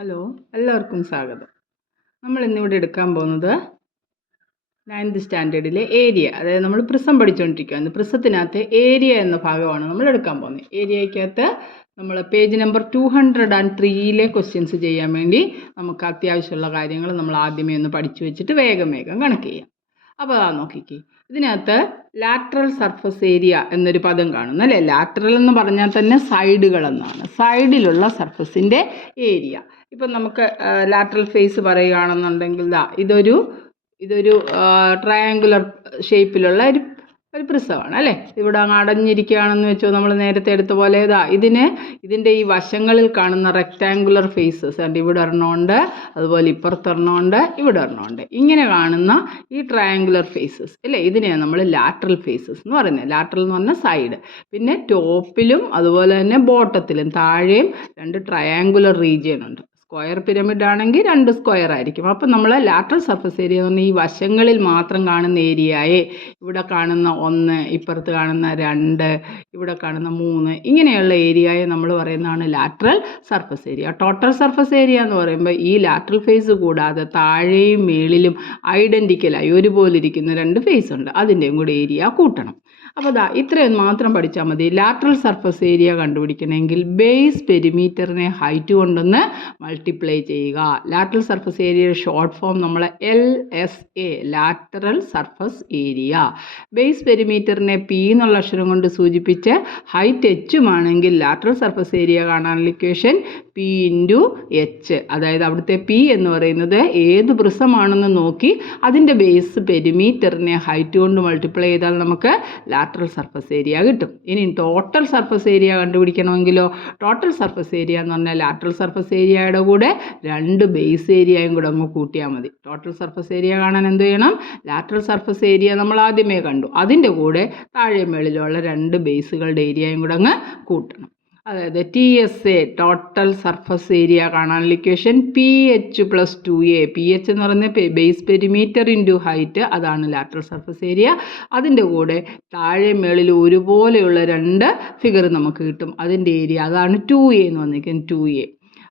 Hello, എല്ലാവർക്കും സ്വാഗതം. നമ്മൾ ഇന്നിവിടെ എടുക്കാൻ പോകുന്നത് 9th സ്റ്റാൻഡേർഡിലെ ഏരിയ, അതായത് നമ്മൾ പ്രിസം പഠിച്ചുകൊണ്ടിരിക്കുകയാണ്. പ്രിസത്തിനകത്ത് ഏരിയ എന്ന ഭാഗമാണ് നമ്മൾ എടുക്കാൻ പോകുന്നത്. ഏരിയയ്ക്കകത്ത് നമ്മൾ പേജ് നമ്പർ 203 ക്വസ്റ്റ്യൻസ് ചെയ്യാൻ വേണ്ടി നമുക്ക് അത്യാവശ്യമുള്ള കാര്യങ്ങൾ നമ്മൾ ആദ്യമേ ഒന്ന് പഠിച്ചു വെച്ചിട്ട് വേഗം കണക്ക് ചെയ്യാം. അപ്പോൾ അതാ നോക്കിക്കേ, ഇതിനകത്ത് ലാറ്ററൽ സർഫസ് ഏരിയ എന്നൊരു പദം കാണുന്നു അല്ലേ. ലാറ്ററൽ എന്ന് പറഞ്ഞാൽ തന്നെ സൈഡുകൾ എന്നാണ്. സൈഡിലുള്ള സർഫസിൻ്റെ ഏരിയ. ഇപ്പം നമുക്ക് ലാറ്ററൽ ഫേസ് പറയുകയാണെന്നുണ്ടെങ്കിൽ ഇതൊരു ട്രയാങ്കുലർ ഷേപ്പിലുള്ള ഒരു പ്രിസമാണ് അല്ലേ. ഇവിടെ അങ്ങ് അടഞ്ഞിരിക്കുകയാണെന്ന് വെച്ചോ, നമ്മൾ നേരത്തെ എടുത്ത പോലെ ഇതിൻ്റെ ഈ വശങ്ങളിൽ കാണുന്ന റെക്റ്റാങ്കുലർ ഫേസസ് ഉണ്ട്. ഇവിടെ ഒരെണ്ണമുണ്ട്, അതുപോലെ ഇപ്പുറത്തൊരെണ്ണമുണ്ട്, ഇവിടെ ഒരെണ്ണമുണ്ട്. ഇങ്ങനെ കാണുന്ന ഈ ട്രയാങ്കുലർ ഫേസസ് അല്ലേ, ഇതിനെയാണ് നമ്മൾ ലാറ്ററൽ ഫേസസ് എന്ന് പറയുന്നത്. ലാറ്ററൽ എന്ന് പറഞ്ഞാൽ സൈഡ്. പിന്നെ ടോപ്പിലും അതുപോലെ തന്നെ ബോട്ടത്തിലും താഴെയും 2 ട്രയാങ്കുലർ റീജിയൻ ഉണ്ട്. സ്ക്വയർ പിരമിഡ് ആണെങ്കിൽ 2 സ്ക്വയർ ആയിരിക്കും. അപ്പം നമ്മൾ ലാറ്ററൽ സർഫസ് ഏരിയ എന്ന് പറഞ്ഞാൽ ഈ വശങ്ങളിൽ മാത്രം കാണുന്ന ഏരിയയെ, ഇവിടെ കാണുന്ന 1, ഇപ്പുറത്ത് കാണുന്ന 2, ഇവിടെ കാണുന്ന 3, ഇങ്ങനെയുള്ള ഏരിയയെ നമ്മൾ പറയുന്നതാണ് lateral surface area. Total surface area എന്ന് പറയുമ്പോൾ ഈ ലാറ്ററൽ ഫേസ് കൂടാതെ താഴെയും മേളിലും ഐഡൻറ്റിക്കലായി ഒരുപോലെ ഇരിക്കുന്ന 2 ഫേസ് ഉണ്ട്, അതിൻ്റെയും കൂടി ഏരിയ കൂട്ടണം. അപ്പോൾ ഇത്രയും മാത്രം പഠിച്ചാൽ മതി. ലാറ്ററൽ സർഫസ് ഏരിയ കണ്ടുപിടിക്കണമെങ്കിൽ ബേസ് പെരിമീറ്ററിനെ ഹൈറ്റ് കൊണ്ടൊന്ന് മൾട്ടിപ്ലൈ ചെയ്യുക. ലാറ്ററൽ സർഫസ് ഏരിയയുടെ ഷോർട്ട് ഫോം നമ്മൾ LSA, lateral surface area. Base പെരിമീറ്ററിനെ P എന്നുള്ള അക്ഷരം കൊണ്ട് സൂചിപ്പിച്ച് ഹൈറ്റ് Hുമാണെങ്കിൽ ലാറ്ററൽ സർഫസ് ഏരിയ കാണാനുള്ള ഇക്വേഷൻ P × H. അതായത് അവിടുത്തെ P എന്ന് പറയുന്നത് ഏത് പ്രിസമാണെന്ന് നോക്കി അതിൻ്റെ ബേസ് പെരിമീറ്ററിനെ ഹൈറ്റ് കൊണ്ട് മൾട്ടിപ്ലൈ ചെയ്താൽ നമുക്ക് ലാറ്ററൽ സർഫസ് ഏരിയ കിട്ടും. ഇനി ടോട്ടൽ സർഫസ് ഏരിയ കണ്ടുപിടിക്കണമെങ്കിലോ, ടോട്ടൽ സർഫസ് ഏരിയ എന്ന് പറഞ്ഞാൽ ലാറ്ററൽ സർഫസ് ഏരിയയുടെ കൂടെ 2 ബേസ് ഏരിയയും കൂടെ അങ്ങ് കൂട്ടിയാൽ മതി. ടോട്ടൽ സർഫസ് ഏരിയ കാണാൻ എന്ത് ചെയ്യണം? ലാറ്ററൽ സർഫസ് ഏരിയ നമ്മൾ ആദ്യമേ കണ്ടു, അതിൻ്റെ കൂടെ താഴെ മേളിലുള്ള 2 ബേസുകളുടെ ഏരിയയും കൂടെ അങ്ങ് കൂട്ടണം. അതായത് TSA, ടോട്ടൽ സർഫസ് ഏരിയ കാണാനുള്ള ഇക്വേഷൻ PH + 2A. PH എന്ന് പറയുന്നത് ബേസ് പെരിമീറ്റർ ഇൻറ്റു ഹൈറ്റ്, അതാണ് ലാറ്ററൽ സർഫസ് ഏരിയ. അതിൻ്റെ കൂടെ താഴെ മേളിൽ ഒരുപോലെയുള്ള 2 ഫിഗർ നമുക്ക് കിട്ടും, അതിൻ്റെ ഏരിയ അതാണ് 2A എന്ന് വന്നിരിക്കുന്നത്. 2A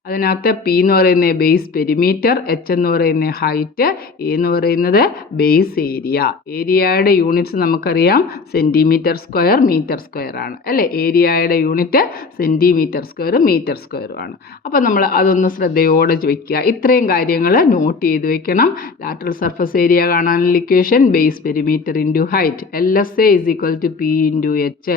അതിനകത്ത് P എന്ന് പറയുന്നത് ബേസ് പെരിമീറ്റർ, H എന്ന് പറയുന്നത് ഹൈറ്റ്, A എന്ന് പറയുന്നത് ബേസ് ഏരിയ. ഏരിയയുടെ യൂണിറ്റ്സ് നമുക്കറിയാം, സെൻറ്റിമീറ്റർ സ്ക്വയർ, മീറ്റർ സ്ക്വയർ ആണ് അല്ലേ. ഏരിയയുടെ യൂണിറ്റ് സെൻറ്റിമീറ്റർ സ്ക്വയർ, മീറ്റർ സ്ക്വയറും ആണ്. അപ്പോൾ നമ്മൾ അതൊന്ന് ശ്രദ്ധയോടെ വയ്ക്കുക. ഇത്രയും കാര്യങ്ങൾ നോട്ട് ചെയ്ത് വെക്കണം. ലാറ്ററൽ സർഫസ് ഏരിയ കാണാനുള്ള equation base perimeter into height, LSA = P × H.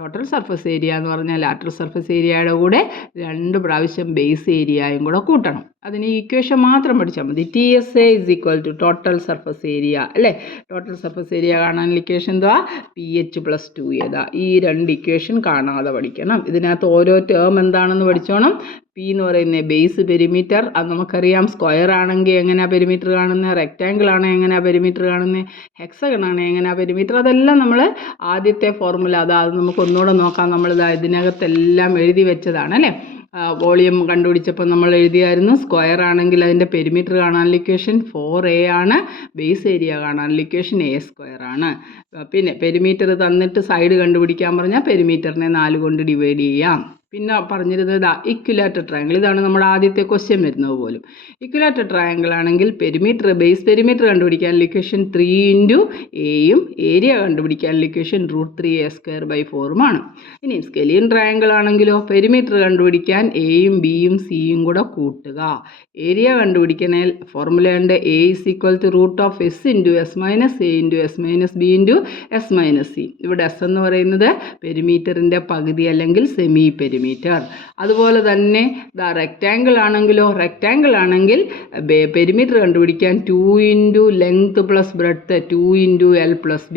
Total surface area എന്ന് പറഞ്ഞാൽ ലാറ്ററൽ സർഫസ് ഏരിയയുടെ കൂടെ 2 പ്രാവശ്യം ബേസ് ഏരിയയും കൂടെ കൂട്ടണം. അതിന് ഇക്വേഷൻ മാത്രം പഠിച്ചാൽ മതി. TSA = ടോട്ടൽ സർഫസ് ഏരിയ അല്ലേ. ടോട്ടൽ സർഫസ് ഏരിയ കാണാനുള്ള ഇക്വേഷൻ എന്തുവാ? PH + 2A. ഈ 2 ഇക്വേഷൻ കാണാതെ പഠിക്കണം. ഇതിനകത്ത് ഓരോ ടേം എന്താണെന്ന് പഠിച്ചോണം. P എന്ന് പറയുന്നത് ബേസ് പെരിമീറ്റർ, അത് നമുക്കറിയാം. സ്ക്വയർ ആണെങ്കിൽ എങ്ങനെയാണ് പെരിമീറ്റർ കാണുന്നത്, റെക്റ്റാങ്കിൾ ആണെങ്കിൽ എങ്ങനെയാണ് പെരിമീറ്റർ കാണുന്നത്, ഹെക്സഗൺ ആണെങ്കിൽ എങ്ങനെയാണ് പെരിമീറ്റർ, അതെല്ലാം നമ്മൾ ആദ്യത്തെ ഫോർമുല അത് നമുക്ക് ഒന്നുകൂടെ നോക്കാം. ഇതിനകത്തെല്ലാം എഴുതി വെച്ചതാണ് അല്ലേ. വോളിയം കണ്ടുപിടിച്ചപ്പോൾ നമ്മൾ എഴുതിയായിരുന്നു. സ്ക്വയർ ആണെങ്കിൽ അതിൻ്റെ പെരിമീറ്റർ കാണാനുള്ള ഇക്വേഷൻ 4A ആണ്. ബേസ് ഏരിയ കാണാനുള്ള ഇക്വേഷൻ A² ആണ്. പിന്നെ പെരിമീറ്റർ തന്നിട്ട് സൈഡ് കണ്ടുപിടിക്കാൻ പറഞ്ഞാൽ പെരിമീറ്ററിനെ 4 കൊണ്ട് ഡിവൈഡ് ചെയ്യാം. പിന്നെ പറഞ്ഞിരുന്നത് ഇക്വിലാറ്റർ ട്രയാങ്കിൾ, ഇതാണ് നമ്മുടെ ആദ്യത്തെ ക്വസ്റ്റ്യൻ വരുന്നത് പോലും. ഇക്വിലാറ്റർ ട്രയാങ്കിൾ ആണെങ്കിൽ ബേസ് പെരിമീറ്റർ കണ്ടുപിടിക്കാനുള്ള ഇക്വേഷൻ 3 × Aയും ഏരിയ കണ്ടുപിടിക്കാനുള്ള ഇക്വേഷൻ √3A²/4 ആണ്. ഇനി സ്കെലിയൻ ട്രയാങ്കിൾ ആണെങ്കിലോ പെരിമീറ്റർ കണ്ടുപിടിക്കാൻ Aയും Bയും Cയും കൂടെ കൂട്ടുക. ഏരിയ കണ്ടുപിടിക്കണേ ഫോർമുലയുണ്ട് A = √S × S - A × S - B × S - C. ഇവിടെ S എന്ന് പറയുന്നത് പെരിമീറ്ററിൻ്റെ പകുതി അല്ലെങ്കിൽ സെമി പെരിമീറ്റർ. അതുപോലെ തന്നെ റെക്റ്റാങ്കിൾ ആണെങ്കിൽ പെരിമീറ്റർ കണ്ടുപിടിക്കാൻ 2 × length + breadth 2 × L + B.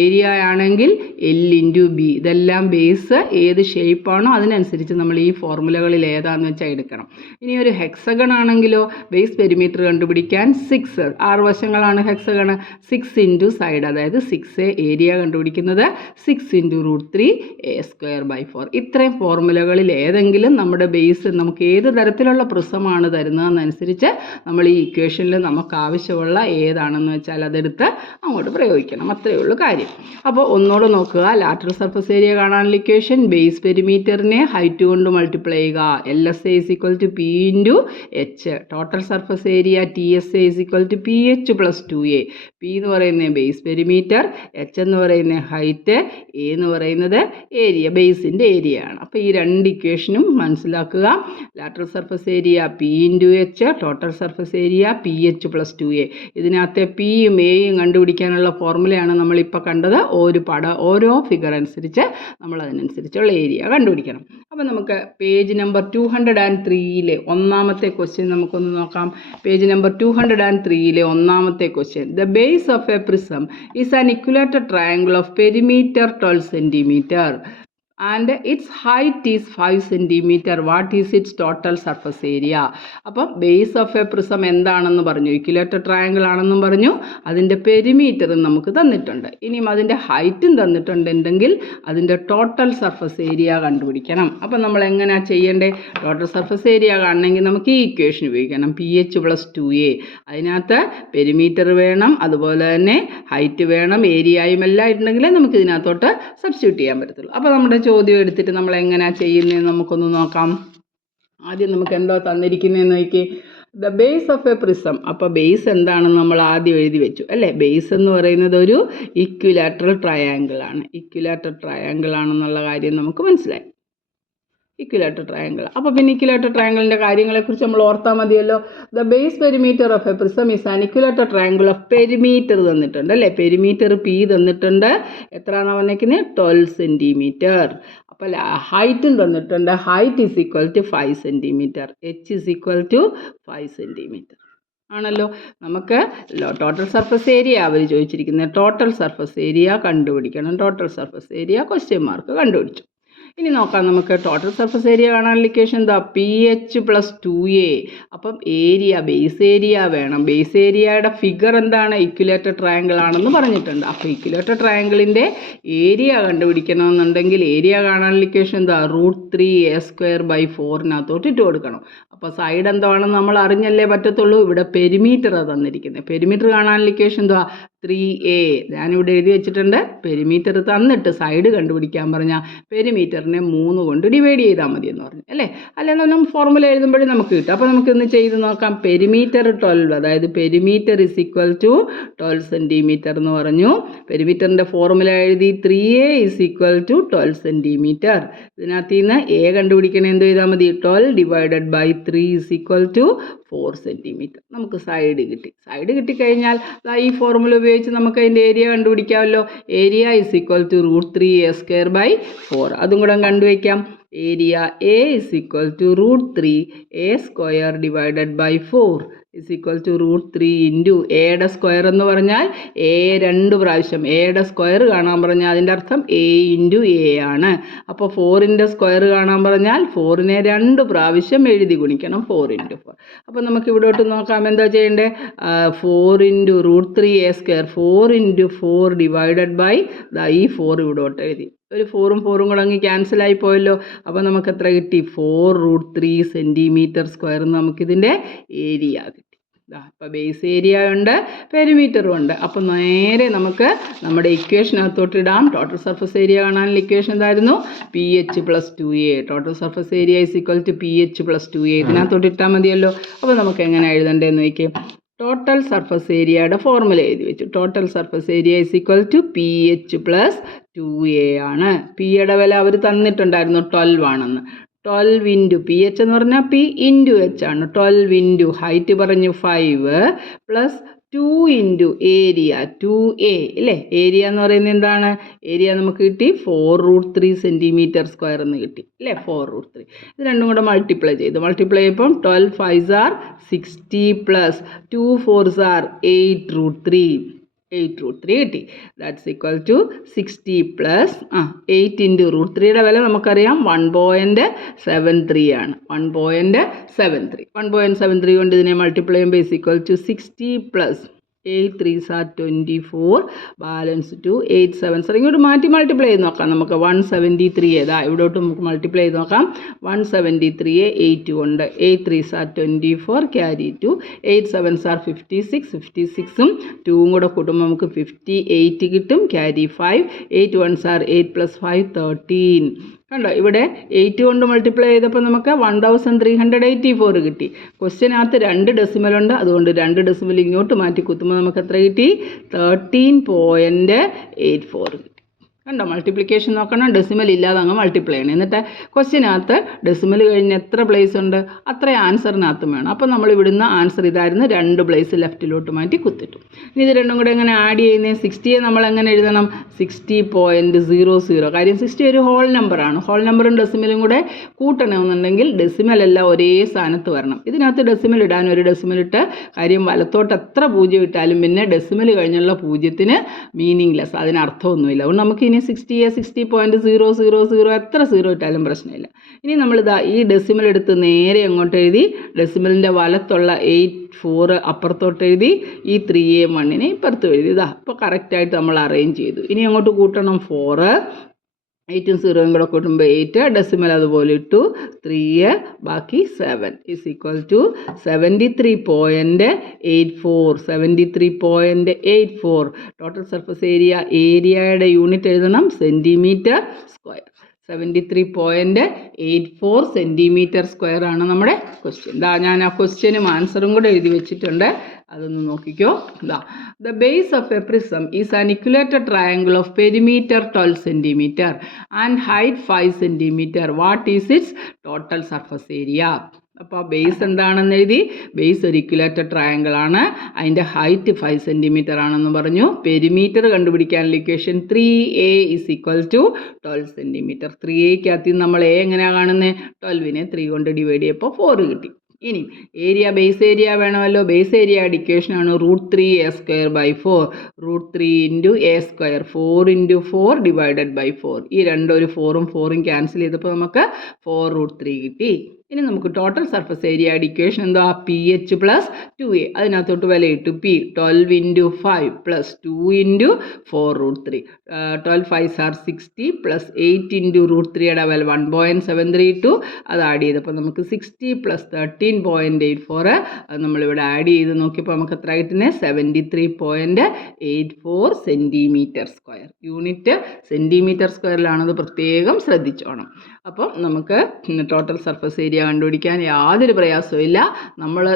Area ആണെങ്കിൽ L × B. ഇതെല്ലാം ബേസ് ഏത് ഷേപ്പാണോ അതിനനുസരിച്ച് നമ്മൾ ഈ ഫോർമുലകളിൽ ഏതാണെന്ന് വെച്ചാൽ എടുക്കണം. ഇനി ഒരു ഹെക്സഗൺ ആണെങ്കിലോ ബേസ് പെരിമീറ്റർ കണ്ടുപിടിക്കാൻ 6 വശങ്ങളാണ് ഹെക്സഗൺ. 6 × സൈഡ്, അതായത് 6A. ഏരിയ കണ്ടുപിടിക്കുന്നത് 6 × √3A²/4. ഇത്രയും ഫോർമുല ഫോർമുലകളിൽ ഏതെങ്കിലും നമ്മുടെ ബേസ് നമുക്ക് ഏത് തരത്തിലുള്ള പ്രിസമാണ് തരുന്നതെന്നനുസരിച്ച് നമ്മൾ ഈ ഇക്വേഷനിൽ നമുക്ക് ആവശ്യമുള്ള ഏതാണെന്ന് വെച്ചാൽ അതെടുത്ത് അങ്ങോട്ട് പ്രയോഗിക്കണം. അത്രയേ ഉള്ളൂ കാര്യം. അപ്പോൾ ഒന്നുകൂടെ നോക്കുക. ലാറ്ററൽ സർഫസ് ഏരിയ കാണാനുള്ള ഇക്വേഷൻ ബേസ് പെരിമീറ്ററിനെ ഹൈറ്റ് കൊണ്ട് മൾട്ടിപ്ലൈ ചെയ്യുക. LSA is equal to P into H. Total surface area TSA is equal to PH plus 2A. P എന്ന് പറയുന്നത് ബേസ് പെരിമീറ്റർ, H എന്ന് പറയുന്നത് ഹൈറ്റ്, A എന്ന് പറയുന്നത് ഏരിയ, ബേസിൻ്റെ ഏരിയ ആണ്. അപ്പോൾ ഈ രണ്ട് ഇക്വേഷനും മനസ്സിലാക്കുക. Lateral surface area P into H, total surface area PH plus 2A. ഇതിനകത്തെ Pയും Aയും കണ്ടുപിടിക്കാനുള്ള ഫോർമുലയാണ് നമ്മളിപ്പോൾ കണ്ടത്. ഓരോ ഫിഗർ അനുസരിച്ച് നമ്മൾ അതിനനുസരിച്ചുള്ള ഏരിയ കണ്ടുപിടിക്കണം. അപ്പോൾ നമുക്ക് പേജ് നമ്പർ 203-ലെ ഒന്നാമത്തെ ക്വസ്റ്റ്യൻ നമുക്കൊന്ന് നോക്കാം. പേജ് നമ്പർ 203-ലെ ഒന്നാമത്തെ question. The base of a prism is an ഇക്വലാറ്റർ triangle of perimeter 12 centimetre and its height is 5 cm. What is its total surface area? അപ്പം ബേസ് ഓഫ് എ പ്രിസം എന്താണെന്ന് പറഞ്ഞു, ഇക്വലാറ്റർ triangle ആണെന്നും പറഞ്ഞു, അതിൻ്റെ പെരിമീറ്ററും നമുക്ക് തന്നിട്ടുണ്ട്. ഇനിയും അതിൻ്റെ ഹൈറ്റും തന്നിട്ടുണ്ടെങ്കിൽ അതിൻ്റെ ടോട്ടൽ സർഫസ് ഏരിയ കണ്ടുപിടിക്കണം. അപ്പം നമ്മൾ എങ്ങനെയാണ് ചെയ്യേണ്ടത്? ടോട്ടൽ സർഫസ് ഏരിയ കാണണമെങ്കിൽ നമുക്ക് ഈ ഇക്വേഷൻ ഉപയോഗിക്കണം, PH plus 2A. അതിനകത്ത് പെരിമീറ്റർ വേണം, അതുപോലെ തന്നെ ഹൈറ്റ് വേണം, ഏരിയയും എല്ലാം ഉണ്ടെങ്കിലേ നമുക്ക് ഇതിനകത്തോട്ട് സബ്സ്റ്റിറ്റ്യൂട്ട് ചെയ്യാൻ പറ്റത്തുള്ളൂ. അപ്പോൾ നമ്മുടെ ചോദ്യം എടുത്തിട്ട് നമ്മൾ എങ്ങനെയാണ് ചെയ്യുന്നതെന്ന് നമുക്കൊന്ന് നോക്കാം. ആദ്യം നമുക്ക് എന്തോ തന്നിരിക്കുന്നതെന്ന് നോക്കി. The base of a prism. അപ്പോൾ ബേസ് എന്താണെന്ന് നമ്മൾ ആദ്യം എഴുതി വെച്ചു അല്ലേ. ബേസ് എന്ന് പറയുന്നത് ഒരു ഇക്വിലാറ്ററൽ ട്രയാങ്കിൾ ആണ്. ഇക്വിലാറ്റർ ട്രയാങ്കിൾ ആണെന്നുള്ള കാര്യം നമുക്ക് മനസ്സിലായി. Equilateral triangle. അപ്പോൾ പിന്നെ ഇക്വിലാറ്റർ ട്രയാങ്കിളിൻ്റെ കാര്യങ്ങളെക്കുറിച്ച് നമ്മൾ ഓർത്താൽ മതിയല്ലോ. The base perimeter of a prism is an equilateral triangle of perimeter തന്നിട്ടുണ്ട് അല്ലേ. പെരിമീറ്റർ P തന്നിട്ടുണ്ട്. എത്രയാണ് വന്നേക്കുന്നത്? 12 സെൻറ്റിമീറ്റർ. അപ്പോൾ ഹൈറ്റും തന്നിട്ടുണ്ട്. Height is equal to 5 centimetre. H is equal to 5 centimetre ആണല്ലോ. നമുക്ക് ടോട്ടൽ സർഫസ് ഏരിയ അവർ ചോദിച്ചിരിക്കുന്നത്. ടോട്ടൽ സർഫസ് ഏരിയ കണ്ടുപിടിക്കണം. Total surface area question mark കണ്ടുപിടിച്ചു. ഇനി നോക്കാം നമുക്ക് ടോട്ടൽ സർഫസ് ഏരിയ കാണാനുള്ള ഇക്വേഷൻ എന്താ? PH plus 2A. അപ്പം ഏരിയ, ബേസ് ഏരിയ വേണം. ബേസ് ഏരിയയുടെ ഫിഗർ എന്താണ്? ഇക്വിലാറ്റർ ട്രയാങ്കിൾ ആണെന്ന് പറഞ്ഞിട്ടുണ്ട്. അപ്പോൾ ഇക്വിലാറ്റർ ട്രയാങ്കിളിൻ്റെ ഏരിയ കണ്ടുപിടിക്കണമെന്നുണ്ടെങ്കിൽ ഏരിയ കാണാനുള്ള ഇക്വേഷൻ എന്താ? √3A²/4 ഇട്ട് കൊടുക്കണം. അപ്പോൾ സൈഡ് എന്താണെന്ന് നമ്മൾ അറിഞ്ഞല്ലേ പറ്റത്തുള്ളൂ. ഇവിടെ പെരിമീറ്റർ തന്നിരിക്കുന്നത്. പെരിമീറ്റർ കാണാനുള്ള ഇക്വേഷൻ എന്താ? 3A. ഞാനിവിടെ എഴുതി വെച്ചിട്ടുണ്ട്. പെരിമീറ്റർ തന്നിട്ട് സൈഡ് കണ്ടുപിടിക്കാൻ പറഞ്ഞാൽ പെരിമീറ്ററിനെ 3 കൊണ്ട് ഡിവൈഡ് ചെയ്താൽ മതി എന്ന് പറഞ്ഞു അല്ലേ. അല്ലെങ്കിൽ നമ്മൾ ഫോർമുല എഴുതുമ്പോഴും നമുക്ക് കിട്ടും. അപ്പോൾ നമുക്കിന്ന് ചെയ്ത് നോക്കാം. പെരിമീറ്റർ 12, അതായത് perimeter is equal to 12 centimetre എന്ന് പറഞ്ഞു. പെരിമീറ്ററിൻ്റെ ഫോർമുല എഴുതി. 3A is equal to 12 centimetre. ഇതിനകത്ത് നിന്ന് A കണ്ടുപിടിക്കണേ എന്ത് ചെയ്താൽ മതി? 12 divided by 3 is equal to 4 centimetre. നമുക്ക് സൈഡ് കിട്ടി. സൈഡ് കിട്ടിക്കഴിഞ്ഞാൽ ഈ ഫോർമുല ഉപയോഗിച്ച് നമുക്ക് അതിൻ്റെ ഏരിയ കണ്ടുപിടിക്കാമല്ലോ. Area is equal to √3A²/4. അതും കൂടെ കണ്ടുവയ്ക്കാം. Area A is equal to √3A² divided by 4 is equal to √3 into എയുടെ സ്ക്വയർ എന്ന് പറഞ്ഞാൽ A 2 പ്രാവശ്യം. എയുടെ സ്ക്വയർ കാണാൻ പറഞ്ഞാൽ അതിൻ്റെ അർത്ഥം A ഇൻറ്റു A ആണ്. അപ്പോൾ 4ൻ്റെ സ്ക്വയർ കാണാൻ പറഞ്ഞാൽ 4നെ 2 പ്രാവശ്യം എഴുതി ഗുണിക്കണം. 4 ഇൻറ്റു 4. അപ്പോൾ നമുക്ക് ഇവിടോട്ട് നോക്കാം. എന്താ ചെയ്യേണ്ടത്? 4 into √3A². 4 into 4 divided by ഈ 4 ഇവിടോട്ട് എഴുതി. ഒരു 4ഉം 4ഉം കൂടെ അങ്ങ് ക്യാൻസലായി പോയല്ലോ. അപ്പോൾ നമുക്ക് എത്ര കിട്ടി? 4√3 സെൻറ്റിമീറ്റർ² നമുക്കിതിൻ്റെ ഏരിയ കിട്ടി. അപ്പോൾ ബേസ് ഏരിയ ഉണ്ട്, പെരിമീറ്ററും ഉണ്ട്. അപ്പോൾ നേരെ നമുക്ക് നമ്മുടെ ഇക്വേഷനകത്തോട്ട് ഇടാം. ടോട്ടൽ സർഫസ് ഏരിയ കാണാനുള്ള ഇക്വേഷൻ എന്തായിരുന്നു? PH plus 2A. Total surface area is equal to PH plus 2A. ഇതിനകത്തോട്ട് ഇട്ടാൽ മതിയല്ലോ. അപ്പോൾ നമുക്ക് എങ്ങനെ എഴുതണ്ടേന്ന് നോക്കിയേ. ടോട്ടൽ സർഫസ് ഏരിയയുടെ ഫോർമുല എഴുതി വെച്ചു. Total surface area is equal to PH plus 2A ആണ്. പിയുടെ വില അവർ തന്നിട്ടുണ്ടായിരുന്നു 12 ആണെന്ന്. 12 ഇൻറ്റു PH എന്ന് പറഞ്ഞാൽ P ഇൻറ്റു H ആണ്. 12 ഇൻറ്റു ഹൈറ്റ് പറഞ്ഞു 5 പ്ലസ് 2 ഇൻറ്റു ഏരിയ 2A അല്ലേ. ഏരിയ എന്ന് പറയുന്നത് എന്താണ്? ഏരിയ നമുക്ക് കിട്ടി 4√3 സെൻറ്റിമീറ്റർ² എന്ന് കിട്ടി അല്ലേ. 4√3 ഇത് രണ്ടും കൂടെ മൾട്ടിപ്ലൈ ചെയ്തു. മൾട്ടിപ്ലൈ ചെയ്യുമ്പം 12 5s are 60 plus 2 4s are 8√3 കിട്ടി. That's equal to 60 plus 8 into √3യുടെ വില നമുക്കറിയാം 1.73 ആണ്. 1.73 കൊണ്ട് ഇതിനെ മൾട്ടിപ്ലൈ ചെയ്യുമ്പോൾ is equal to 60 plus 8 3s are 24, balance 2, 8 7s are ഇങ്ങോട്ട് മാറ്റി മൾട്ടിപ്ലൈ ചെയ്ത് നോക്കാം. നമുക്ക് 173 ഏതാ ഇവിടോട്ട് നമുക്ക് മൾട്ടിപ്ലൈ ചെയ്ത് നോക്കാം. 173യെ 8 കൊണ്ട്, 8 3s are 24, carry 2, 8 7s are 56, 56ഉം 2ഉം കൂടെ കൂട്ടുമ്പോൾ നമുക്ക് 58 കിട്ടും, ക്യാരി 5, 8 1s are 8 + 5 13. കണ്ടോ, ഇവിടെ 8 കൊണ്ട് മൾട്ടിപ്ലൈ ചെയ്തപ്പോൾ നമുക്ക് 1384 കിട്ടി. ക്വസ്റ്റ്യനകത്ത് 2 ഡെസിമലുണ്ട്, അതുകൊണ്ട് 2 ഡെസിമൽ ഇങ്ങോട്ട് മാറ്റി കുത്തുമ്പോൾ നമുക്ക് എത്ര കിട്ടി? 13.84 കിട്ടി. കണ്ടോ, മൾട്ടിപ്ലിക്കേഷൻ നോക്കണം, ഡെസിമൽ ഇല്ലാതെ അങ്ങ് മൾട്ടിപ്ലൈ ചെയ്യണം. എന്നിട്ട് ക്വസ്റ്റ്യനകത്ത് ഡെസിമൽ കഴിഞ്ഞ് എത്ര പ്ലേസ് ഉണ്ട് അത്ര ആൻസറിനകത്തും വേണം. അപ്പോൾ നമ്മൾ ഇവിടുന്ന് ആൻസർ ഇതായിരുന്നു, 2 പ്ലേസ് ലെഫ്റ്റിലോട്ട് മാറ്റി കുത്തിട്ടു. ഇനി ഇത് രണ്ടും കൂടെ എങ്ങനെ ആഡ് ചെയ്യുന്നത്? 60യെ നമ്മൾ എങ്ങനെ എഴുതണം? 60.00. കാര്യം 60 ഒരു ഹോൾ നമ്പറാണ്. ഹോൾ നമ്പറും ഡെസിമലും കൂടെ കൂട്ടണമെന്നുണ്ടെങ്കിൽ ഡെസിമലെല്ലാം ഒരേ സ്ഥാനത്ത് വരണം. ഇതിനകത്ത് ഡെസിമൽ ഇടാൻ ഒരു ഡെസിമൽ ഇട്ട്, കാര്യം വലത്തോട്ട് എത്ര 0 ഇട്ടാലും പിന്നെ ഡെസിമൽ കഴിഞ്ഞുള്ള 0ത്തിന് മീനിങ്ലെസ്, അതിന് അർത്ഥമൊന്നുമില്ല. അതുകൊണ്ട് നമുക്ക് ഇനി 60യെ 60.000 എത്ര 0 ഇട്ടാലും പ്രശ്നമില്ല. ഇനി നമ്മളിതാ ഈ ഡെസിമൽ എടുത്ത് നേരെ അങ്ങോട്ട് എഴുതി, ഡെസിമലിൻ്റെ വലത്തുള്ള 84 അപ്പുറത്തോട്ട് എഴുതി, ഈ 3യെ 1നെ ഇപ്പുറത്ത് എഴുതി. ഇതാ ഇപ്പോൾ കറക്റ്റായിട്ട് നമ്മൾ അറേഞ്ച് ചെയ്തു. ഇനി അങ്ങോട്ട് കൂട്ടണം 4, 8ഉം 0യും കൂടെ കൂട്ടുമ്പോൾ 8, ഡെസിമൽ അതുപോലെ ഇട്ടു, 3 ബാക്കി 7 = 73.84. 73.84. ടോട്ടൽ സർഫസ് ഏരിയയുടെ യൂണിറ്റ് എഴുതണം, സെൻറ്റിമീറ്റർ സ്ക്വയർ. 73.84 സെൻറ്റിമീറ്റർ സ്ക്വയർ ആണ് നമ്മുടെ ക്വസ്റ്റ്യൻ. ഇതാ ഞാൻ ആ ക്വസ്റ്റ്യനും ആൻസറും കൂടെ എഴുതി വെച്ചിട്ടുണ്ട്, അതൊന്ന് നോക്കിക്കോ. ഇതാ, the base of a prism is an equilateral triangle of perimeter 12 centimetre and height 5 centimetre. What is its total surface area? അപ്പോൾ ബേസ് എന്താണെന്ന് എഴുതി. ബേസ് ഒരു ഇക്വലേറ്റഡ് ട്രയാങ്കിൾ ആണ്, അതിൻ്റെ ഹൈറ്റ് 5 സെൻറ്റിമീറ്റർ ആണെന്ന് പറഞ്ഞു. പെരിമീറ്റർ കണ്ടുപിടിക്കാനുള്ള ഇക്വേഷൻ 3a = 12 സെൻറ്റിമീറ്റർ. 3aക്കകത്ത് നമ്മൾ a എങ്ങനെയാണ് കാണുന്നത്? 12നെ 3 കൊണ്ട് ഡിവൈഡ് ചെയ്യപ്പോൾ 4 കിട്ടി. ഇനി ഏരിയ, ബേസ് ഏരിയ വേണമല്ലോ. ബേസ് ഏരിയയുടെ ഇക്വേഷനാണ് √3a²/4. √3 × a², 4 × 4 / 4. ഈ ഒരു 4ഉം 4ഉം ക്യാൻസൽ ചെയ്തപ്പോൾ നമുക്ക് 4√3 കിട്ടി. ഇനി നമുക്ക് ടോട്ടൽ സർഫസ് ഏരിയയുടെ ഇക്വേഷൻ എന്താ? PH + 2a. അതിനകത്തോട്ട് വില ഇട്ടു. P 12 × 5 + 2 × 4√3. 12 5s are 60 + 8 × √3യുടെ വില 1.732. അത് ആഡ് ചെയ്തപ്പോൾ നമുക്ക് 60 + 13.84. അത് നമ്മളിവിടെ ആഡ് ചെയ്ത് നോക്കിയപ്പോൾ നമുക്ക് എത്ര കിട്ടുന്നത്? 73.84 സെൻറ്റിമീറ്റർ സ്ക്വയർ. യൂണിറ്റ് സെൻറ്റിമീറ്റർ സ്ക്വയറിലാണത്, പ്രത്യേകം ശ്രദ്ധിച്ചോണം. അപ്പം നമുക്ക് ടോട്ടൽ സർഫസ് ഏരിയ കണ്ടുപിടിക്കാൻ യാതൊരു പ്രയാസവും ഇല്ല.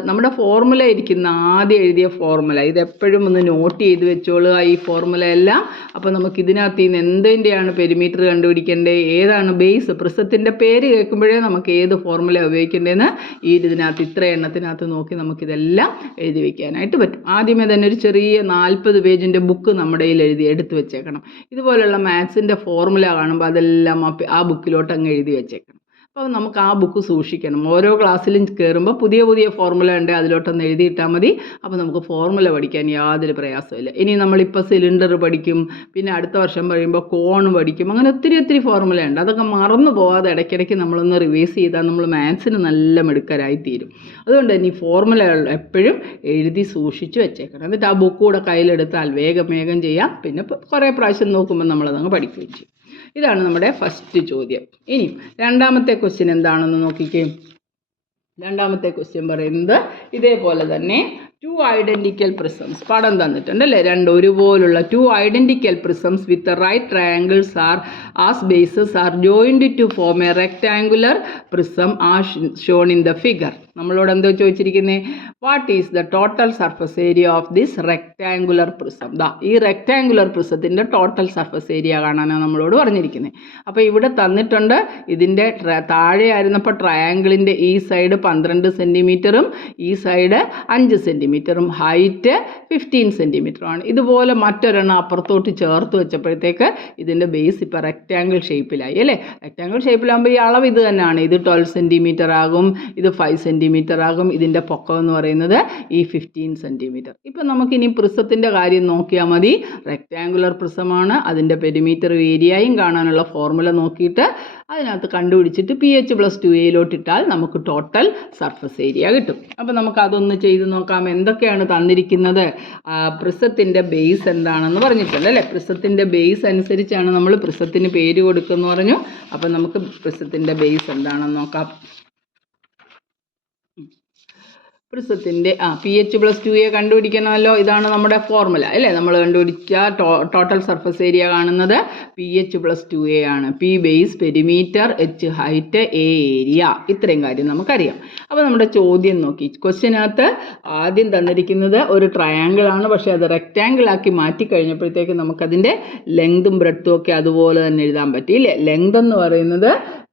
നമ്മുടെ ഫോർമുല ഇരിക്കുന്ന ആദ്യം എഴുതിയ ഫോർമുല ഇതെപ്പോഴും ഒന്ന് നോട്ട് ചെയ്ത് വെച്ചോളുക, ഈ ഫോർമുല എല്ലാം. അപ്പോൾ നമുക്ക് ഇതിനകത്ത് നിന്ന് എന്തിൻ്റെയാണ് പെരിമീറ്റർ കണ്ടുപിടിക്കേണ്ടത്, ഏതാണ് ബേസ്? പ്രിസത്തിൻ്റെ പേര് കേൾക്കുമ്പോഴേ നമുക്ക് ഏത് ഫോർമുല ഉപയോഗിക്കേണ്ടതെന്ന് ഇതിനകത്ത് ഇത്ര എണ്ണത്തിനകത്ത് നോക്കി നമുക്കിതെല്ലാം എഴുതി വയ്ക്കാനായിട്ട് പറ്റും. ആദ്യമേ തന്നെ ഒരു ചെറിയ 40 പേജിൻ്റെ ബുക്ക് നമ്മുടെ കയ്യിൽ എടുത്ത് വെച്ചേക്കണം. ഇതുപോലുള്ള മാത്സിൻ്റെ ഫോർമുല കാണുമ്പോൾ അതെല്ലാം ആ ബുക്കിലോട്ട് അങ്ങ് എഴുതി വെച്ചേക്കണം. അപ്പോൾ നമുക്ക് ആ ബുക്ക് സൂക്ഷിക്കണം. ഓരോ ക്ലാസ്സിലും കയറുമ്പോൾ പുതിയ പുതിയ ഫോർമുല ഉണ്ട്, അതിലോട്ടൊന്ന് എഴുതിയിട്ടാൽ മതി. അപ്പോൾ നമുക്ക് ഫോർമുല പഠിക്കാൻ യാതൊരു പ്രയാസമില്ല. ഇനി നമ്മളിപ്പോൾ സിലിണ്ടർ പഠിക്കും, പിന്നെ അടുത്ത വർഷം കഴിയുമ്പോൾ കോൺ പഠിക്കും. അങ്ങനെ ഒത്തിരി ഫോർമുല ഉണ്ട്. അതൊക്കെ മറന്നു പോകാതെ ഇടയ്ക്കിടയ്ക്ക് നമ്മളൊന്ന് റിവൈസ് ചെയ്താൽ നമ്മൾ മാത്സിന് നല്ല മിടുക്കരായിത്തീരും. അതുകൊണ്ട് തന്നെ ഈ ഫോർമുലകൾ എപ്പോഴും എഴുതി സൂക്ഷിച്ച് വെച്ചേക്കണം. എന്നിട്ട് ആ ബുക്ക് കൂടെ കയ്യിലെടുത്താൽ വേഗം ചെയ്യാം. പിന്നെ കുറേ പ്രാവശ്യം നോക്കുമ്പോൾ നമ്മളതങ്ങ് പഠിക്കുകയും ചെയ്യും. ഇതാണ് നമ്മുടെ ഫസ്റ്റ് ചോദ്യം. ഇനി രണ്ടാമത്തെ ക്വസ്റ്റ്യൻ എന്താണെന്ന് നോക്കിക്കേ. രണ്ടാമത്തെ ക്വസ്റ്റ്യൻ പറയുന്നത് ഇതേപോലെ തന്നെ 2 identical prisms. പടം തന്നിട്ടുണ്ട് അല്ലേ? 2 ഒരുപോലുള്ള 2 identical prisms with the right triangles are as bases are joined to form a rectangular prism as shown in the figure. നമ്മളോട് എന്തോ ചോദിച്ചിരിക്കുന്നത്? What is the total surface area of this rectangular prism. ഈ rectangular പ്രിസത്തിൻ്റെ total surface area കാണാനാണ് നമ്മളോട് പറഞ്ഞിരിക്കുന്നത്. അപ്പോൾ ഇവിടെ തന്നിട്ടുണ്ട്, ഇതിൻ്റെ താഴെ ആയിരുന്നപ്പോൾ ട്രയാങ്കിളിൻ്റെ ഈ സൈഡ് 12 സെൻറ്റിമീറ്ററും ഈ സൈഡ് 5 സെൻറ്റിമീറ്ററും ഹൈറ്റ് 15 സെൻറ്റിമീറ്ററുമാണ്. ഇതുപോലെ മറ്റൊരെണ്ണം അപ്പുറത്തോട്ട് ചേർത്ത് വെച്ചപ്പോഴത്തേക്ക് ഇതിൻ്റെ ബേസ് ഇപ്പോൾ റെക്റ്റാങ്കിൾ ഷേപ്പിലായി അല്ലേ? റെക്റ്റാങ്കിൾ ഷേപ്പിലാകുമ്പോൾ ഈ അളവ് ഇത് തന്നെയാണ്. ഇത് 12 സെൻറ്റിമീറ്റർ ആകും, ഇത് 5 സെൻറ്റിമീറ്റർ ആകും. ഇതിൻ്റെ പൊക്കം എന്ന് പറയുന്നത് ഈ 15 സെൻറ്റിമീറ്റർ. ഇപ്പം നമുക്കിനി പ്രിസത്തിൻ്റെ കാര്യം നോക്കിയാൽ മതി. റെക്റ്റാങ്കുലർ പ്രിസമാണ്, അതിൻ്റെ പെരിമീറ്റർ ഏരിയയും കാണാനുള്ള ഫോർമുല നോക്കിയിട്ട് അതിനകത്ത് കണ്ടുപിടിച്ചിട്ട് PH + 2a ഇട്ടാൽ നമുക്ക് ടോട്ടൽ സർഫസ് ഏരിയ കിട്ടും. അപ്പോൾ നമുക്ക് അതൊന്ന് ചെയ്ത് നോക്കാം. എന്തൊക്കെയാണ് തന്നിരിക്കുന്നത്? പ്രിസത്തിൻ്റെ ബേസ് എന്താണെന്ന് പറഞ്ഞിട്ടുണ്ട് അല്ലേ? പ്രിസത്തിൻ്റെ ബേസ് അനുസരിച്ചാണ് നമ്മൾ പ്രിസത്തിന് പേര് കൊടുക്കുമെന്ന് പറഞ്ഞു. അപ്പം നമുക്ക് പ്രിസത്തിൻ്റെ ബേസ് എന്താണെന്ന് നോക്കാം. പ്രിസത്തിൻ്റെ pH+2a കണ്ടുപിടിക്കണമല്ലോ. ഇതാണ് നമ്മുടെ ഫോർമുല അല്ലേ? നമ്മൾ കണ്ടുപിടിച്ച ടോട്ടൽ സർഫസ് ഏരിയ കാണുന്നത് pH+2a ആണ്. P base, perimeter, H height, A area. ഇത്രയും കാര്യം നമുക്കറിയാം. അപ്പോൾ നമ്മുടെ ചോദ്യം നോക്കി. ക്വസ്റ്റ്യനകത്ത് ആദ്യം തന്നിരിക്കുന്നത് ഒരു ട്രയാങ്കിൾ ആണ്. പക്ഷേ അത് റെക്റ്റാങ്കിൾ ആക്കി മാറ്റി കഴിഞ്ഞപ്പോഴത്തേക്ക് നമുക്കതിൻ്റെ ലെങ്തും ബ്രെഡ്ത്തും ഒക്കെ അതുപോലെ തന്നെ എഴുതാൻ പറ്റിയില്ലേ? ലെങ്ത് എന്ന് പറയുന്നത്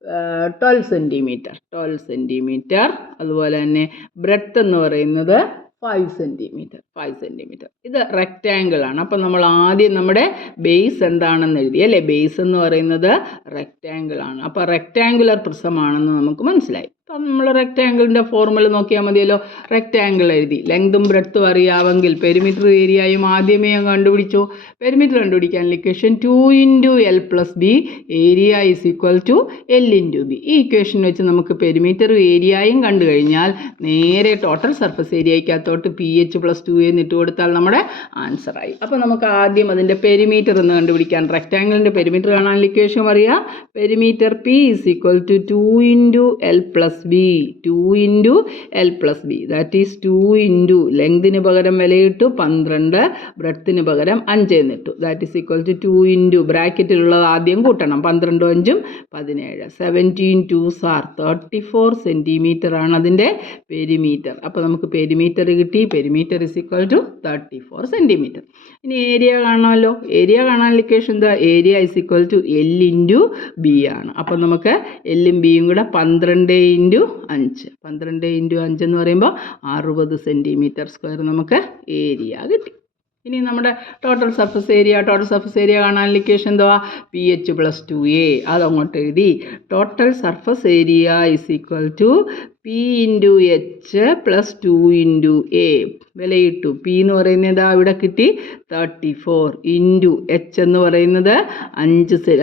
12 സെൻറ്റിമീറ്റർ. അതുപോലെ തന്നെ ബ്രെഡ്ത്ത് എന്ന് പറയുന്നത് 5 സെൻറ്റിമീറ്റർ. ഇത് റെക്റ്റാങ്കിൾ ആണ്. അപ്പം നമ്മൾ ആദ്യം നമ്മുടെ ബേസ് എന്താണെന്ന് എഴുതി അല്ലേ? ബേസ് എന്ന് പറയുന്നത് റെക്റ്റാങ്കിൾ ആണ്. അപ്പോൾ റെക്റ്റാങ്കുലർ പ്രിസമാണെന്ന് നമുക്ക് മനസ്സിലായി. അപ്പം നമ്മൾ റെക്റ്റാങ്കിളിൻ്റെ ഫോർമുല നോക്കിയാൽ മതിയല്ലോ. റെക്റ്റാങ്കിൾ എഴുതി, ലെങ്തും ബ്രെഡ്ത്തും അറിയാമെങ്കിൽ പെരിമീറ്റർ ഏരിയയും ആദ്യമേ കണ്ടുപിടിച്ചു. പെരിമീറ്റർ കണ്ടുപിടിക്കാൻ equation 2 × L+B area is equal to L × B. ഈ ഇക്വേഷൻ വെച്ച് നമുക്ക് പെരിമീറ്ററും ഏരിയയും കണ്ടു കഴിഞ്ഞാൽ നേരെ ടോട്ടൽ സർഫസ് ഏരിയയ്ക്കകത്തോട്ട് pH+2a ഇട്ട് കൊടുത്താൽ നമ്മുടെ ആൻസറായി. അപ്പോൾ നമുക്ക് ആദ്യം അതിൻ്റെ പെരിമീറ്റർ എന്ന് കണ്ടുപിടിക്കാൻ റെക്റ്റാങ്കിളിൻ്റെ പെരിമീറ്റർ കാണാനുള്ള ഇക്വേഷൻ അറിയാം. Perimeter P is equal to 2 × L+B. 2 × L+B that is 2 × ലെങ്തിന് പകരം വിലയിട്ടു 12, ബ്രെഡ്ത്തിന് പകരം 5 എന്നിട്ടു. ദാറ്റ് ഈസ് ഈക്വൽ ടു 2 × ബ്രാക്കറ്റിലുള്ളത് ആദ്യം കൂട്ടണം. 12 5 17, 17 2s are 34 സെൻറ്റിമീറ്റർ ആണ് അതിൻ്റെ പെരിമീറ്റർ. അപ്പോൾ നമുക്ക് പെരിമീറ്റർ കിട്ടി. Perimeter is equal to 34 centimetre. ഇനി ഏരിയ കാണാമല്ലോ. ഏരിയ കാണാനുള്ള ഇക്വേഷൻ എന്താ? Area is equal to L × B ആണ്. അപ്പോൾ നമുക്ക് എല്ലും ബിയും കൂടെ 12 × 5. 12 × 5 എന്ന് പറയുമ്പോൾ 60 സെൻറ്റിമീറ്റർ സ്ക്വയർ നമുക്ക് ഏരിയ കിട്ടി. ഇനി നമ്മുടെ ടോട്ടൽ സർഫസ് ഏരിയ കാണാനുള്ള ഇക്വേഷൻ എന്തുവാ? pH+2a. അതങ്ങോട്ട് എഴുതി. Total surface area is equal to P × H + 2 × A. വിലയിട്ടു. P എന്ന് പറയുന്നത് ഇവിടെ കിട്ടി 34 × H എന്ന് പറയുന്നത് 5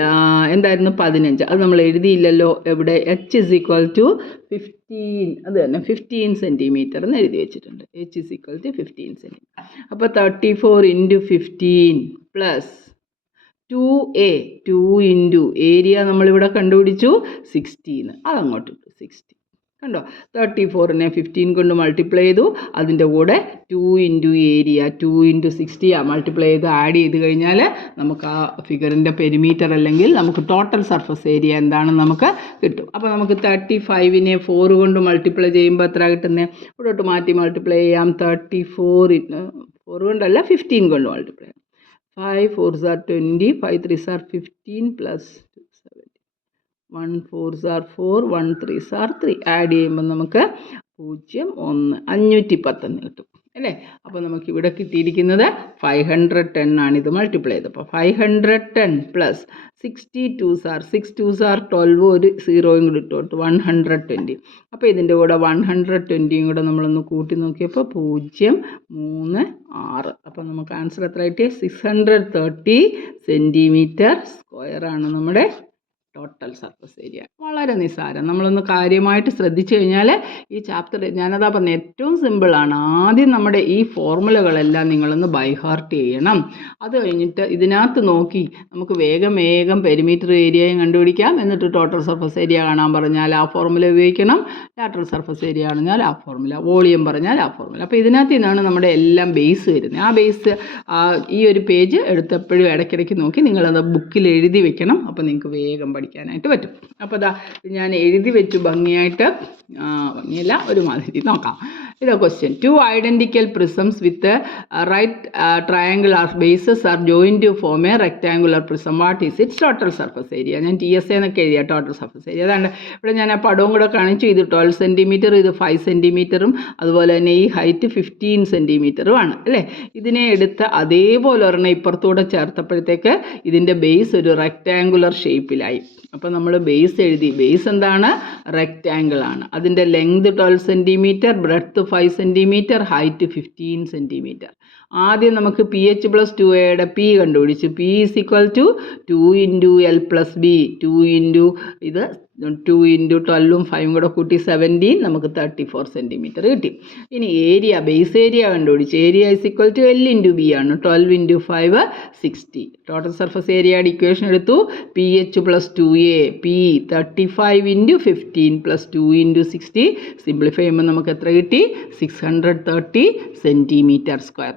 എന്തായിരുന്നു? 15. അത് നമ്മൾ എഴുതിയില്ലല്ലോ. എവിടെ? H is equal to 15. അത് തന്നെ 15 സെൻറ്റിമീറ്റർ എന്ന് എഴുതി വെച്ചിട്ടുണ്ട്. H is equal to 15 centimetre. അപ്പോൾ 34 × 15 പ്ലസ് 2a. 2 × ഏരിയ നമ്മളിവിടെ കണ്ടുപിടിച്ചു 16. അതങ്ങോട്ട് 60. കണ്ടോ? 34നെ 15 കൊണ്ട് മൾട്ടിപ്ലൈ ചെയ്തു. അതിൻ്റെ കൂടെ 2 × ഏരിയ 2 × 60 മൾട്ടിപ്ലൈ ചെയ്ത് ആഡ് ചെയ്ത് കഴിഞ്ഞാൽ നമുക്ക് ആ ഫിഗറിൻ്റെ പെരിമീറ്റർ അല്ലെങ്കിൽ നമുക്ക് ടോട്ടൽ സർഫസ് ഏരിയ എന്താണെന്ന് നമുക്ക് കിട്ടും. അപ്പോൾ നമുക്ക് 35നെ 4 കൊണ്ട് മൾട്ടിപ്ലൈ ചെയ്യുമ്പോൾ എത്ര കിട്ടുന്നത്? ഇവിടോട്ട് മാറ്റി മൾട്ടിപ്ലൈ ചെയ്യാം. 34 4 കൊണ്ടല്ല 15 കൊണ്ട് മൾട്ടിപ്ലൈ ചെയ്യാം. 5 4s are 20, 5 3s are 15 plus 1 4s are 4, 1 3s are 3. Add ചെയ്യുമ്പോൾ നമുക്ക് 0 1 510 എന്ന് കിട്ടും അല്ലേ? അപ്പോൾ നമുക്ക് ഇവിടെ കിട്ടിയിരിക്കുന്നത് 510 ആണ്. ഇത് മൾട്ടിപ്ലൈ ചെയ്തപ്പോൾ 510 plus 62s are 6 2s are 12, ഒരു 0യും കൂടി ഇട്ടോട്ട് 120. അപ്പോൾ ഇതിൻ്റെ കൂടെ 120യും കൂടെ നമ്മളൊന്ന് കൂട്ടി നോക്കിയപ്പോൾ 0 3 6. അപ്പോൾ നമുക്ക് ആൻസർ എത്ര കിട്ടി? 630 സെൻറ്റിമീറ്റർ സ്ക്വയർ ആണ് നമ്മുടെ ടോട്ടൽ സർഫസ് ഏരിയ. വളരെ നിസ്സാരം. നമ്മളൊന്ന് കാര്യമായിട്ട് ശ്രദ്ധിച്ചു കഴിഞ്ഞാൽ ഈ ചാപ്റ്റർ ഞാനതാ പറഞ്ഞ ഏറ്റവും സിമ്പിളാണ്. ആദ്യം നമ്മുടെ ഈ ഫോർമുലകളെല്ലാം നിങ്ങളൊന്ന് ബൈ ഹാർട്ട് ചെയ്യണം. അത് കഴിഞ്ഞിട്ട് ഇതിനകത്ത് നോക്കി നമുക്ക് വേഗം പെരിമീറ്റർ ഏരിയയും കണ്ടുപിടിക്കാം. എന്നിട്ട് ടോട്ടൽ സർഫസ് ഏരിയ കാണാൻ പറഞ്ഞാൽ ആ ഫോർമുല ഉപയോഗിക്കണം. ലാറ്ററൽ സർഫസ് ഏരിയ പറഞ്ഞാൽ ആ ഫോർമുല, വോളിയം പറഞ്ഞാൽ ആ ഫോർമുല. അപ്പോൾ ഇതിനകത്ത് നിന്നാണ് നമ്മുടെ എല്ലാം ബേസ് വരുന്നത്. ആ ബേസ് ഈ ഒരു പേജ് എടുത്തപ്പോഴും ഇടയ്ക്കിടയ്ക്ക് നോക്കി നിങ്ങളത് ബുക്കിൽ എഴുതി വെക്കണം. അപ്പോൾ നിങ്ങൾക്ക് വേഗം പഠിക്കാനായിട്ട് പറ്റും. അപ്പോൾ അതാ ഞാൻ എഴുതി വെച്ചു ഭംഗിയായിട്ട്. ഭംഗിയല്ല, ഒരുമാതിരി നോക്കാം. ഇതാ question. 2 identical prisms with right triangular bases are joined to form a rectangular prism. What is its total surface area? ഞാൻ TSA എന്നൊക്കെ എഴുതിയ ടോട്ടൽ സർഫസ് ഏരിയ. അതാണ് ഇവിടെ ഞാൻ ആ പടവും കൂടെ കാണിച്ചു. ഇത് 12 സെൻറ്റിമീറ്റർ, ഇത് 5 സെൻറ്റിമീറ്ററും അതുപോലെ തന്നെ ഈ ഹൈറ്റ് 15 സെൻറ്റിമീറ്ററും ആണ് അല്ലേ? ഇതിനെ എടുത്ത് അതേപോലെ ഒരെണ്ണം ഇപ്പുറത്തൂടെ ചേർത്തപ്പോഴത്തേക്ക് ഇതിൻ്റെ ബേസ് ഒരു റെക്റ്റാങ്കുലർ ഷേപ്പിലായി. അപ്പോൾ നമ്മൾ ബേസ് എഴുതി. ബേസ് എന്താണ്? റെക്റ്റാങ്കിൾ ആണ്. അതിൻ്റെ length 12 centimetre, breadth 5 centimetre, height 15 centimetre. ആദ്യം നമുക്ക് pH+2a P കണ്ടുപിടിച്ചു. P is equal to 2 × L+B. 2 × ഇത് 2 ഇൻറ്റു 12ഉം 5ഉം കൂടെ കൂട്ടി 17 നമുക്ക് 34 സെൻറ്റിമീറ്റർ കിട്ടി. ഇനി ഏരിയ, ബേസ് ഏരിയ കണ്ടുപിടിച്ച്. Area is equal to L into B ആണ്. 12 ഇൻറ്റു 5 60. ടോട്ടൽ സർഫസ് ഏരിയയുടെ ഇക്വേഷൻ എടുത്തു. PH plus 2A P 35 into 15 plus 2 into 60. Simplify ചെയ്യുമ്പോൾ നമുക്ക് എത്ര കിട്ടി? 630 സെൻറ്റിമീറ്റർ സ്ക്വയർ.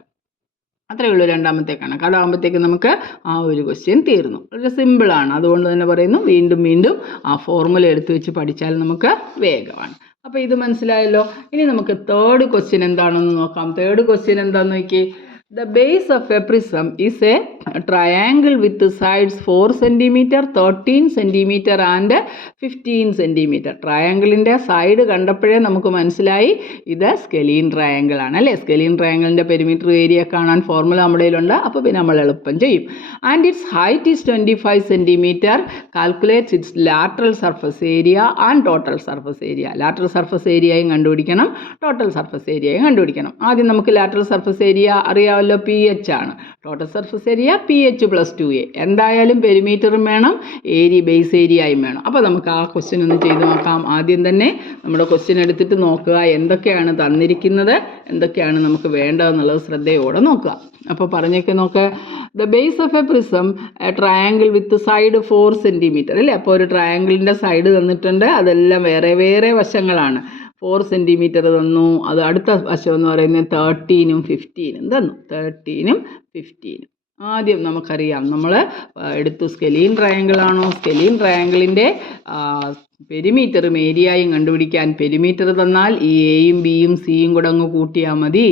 അത്രയേ ഉള്ളൂ രണ്ടാമത്തെ കണക്ക്. അതാകുമ്പോഴത്തേക്ക് നമുക്ക് ആ ഒരു ക്വസ്റ്റ്യൻ തീർന്നു. വളരെ സിമ്പിളാണ്. അതുകൊണ്ട് തന്നെ പറയുന്നു വീണ്ടും വീണ്ടും ആ ഫോർമുല എടുത്തു വെച്ച് പഠിച്ചാൽ നമുക്ക് വേഗമാണ്. അപ്പോൾ ഇത് മനസ്സിലായല്ലോ. ഇനി നമുക്ക് തേർഡ് ക്വസ്റ്റ്യൻ എന്താണെന്ന് നോക്കാം. തേർഡ് ക്വസ്റ്റ്യൻ എന്താണെന്ന് നോക്കി. The base of a prism is a triangle with sides 4 cm, 13 cm and 15 cm. ട്രയാങ്കിളിൻ്റെ side കണ്ടപ്പോഴേ നമുക്ക് മനസ്സിലായി ഇത് സ്കെലീൻ ട്രയാങ്കിൾ ആണ് അല്ലേ. സ്കെലീൻ ട്രയാങ്കിളിൻ്റെ പെരിമീറ്റർ ഏരിയ കാണാൻ ഫോർമുല നമ്മുടെ കയ്യിലുണ്ട്. അപ്പോൾ പിന്നെ നമ്മൾ എളുപ്പം ചെയ്യും. And it's height is 25 cm. Calculates it's lateral surface area and total surface area. Lateral surface ഏരിയയും കണ്ടുപിടിക്കണം, ടോട്ടൽ സർഫസ് ഏരിയയും കണ്ടുപിടിക്കണം. ആദ്യം നമുക്ക് ലാറ്ററൽ സർഫസ് ഏരിയ അറിയാമല്ലോ, PH ആണ്. Total surface area PH plus 2A. എന്തായാലും പെരിമീറ്ററും വേണം, ബേസ് ഏരിയയും വേണം. അപ്പോൾ നമുക്ക് ആ ക്വസ്റ്റ്യൻ ഒന്ന് ചെയ്ത് നോക്കാം. ആദ്യം തന്നെ നമ്മുടെ ക്വസ്റ്റ്യൻ എടുത്തിട്ട് നോക്കുക എന്തൊക്കെയാണ് തന്നിരിക്കുന്നത്, എന്തൊക്കെയാണ് നമുക്ക് വേണ്ടതെന്നുള്ളത് ശ്രദ്ധയോടെ നോക്കുക. അപ്പോൾ പറഞ്ഞേക്കെ നോക്കുക. The base of a prism A triangle with side 4 cm അല്ലേ. അപ്പോൾ ഒരു ട്രയാങ്കിളിൻ്റെ സൈഡ് തന്നിട്ടുണ്ട്, അതെല്ലാം വേറെ വേറെ വശങ്ങളാണ്. 4 സെൻറ്റിമീറ്റർ തന്നു. അത് അടുത്ത വശം എന്ന് പറയുന്നത് 13ഉം 15ഉം തന്നു. 13ഉം 15ഉം ആദ്യം നമുക്കറിയാം. നമ്മൾ എടുത്തു സ്കെലീൻ ട്രയാങ്കിൾ ആണോ, സ്കെലീൻ ട്രയാങ്കിളിൻ്റെ പെരിമീറ്ററും ഏരിയയും കണ്ടുപിടിക്കാൻ പെരിമീറ്റർ തന്നാൽ ഈ എയും ബിയും സിയും കൂടെ അങ്ങ് കൂട്ടിയാൽ മതി.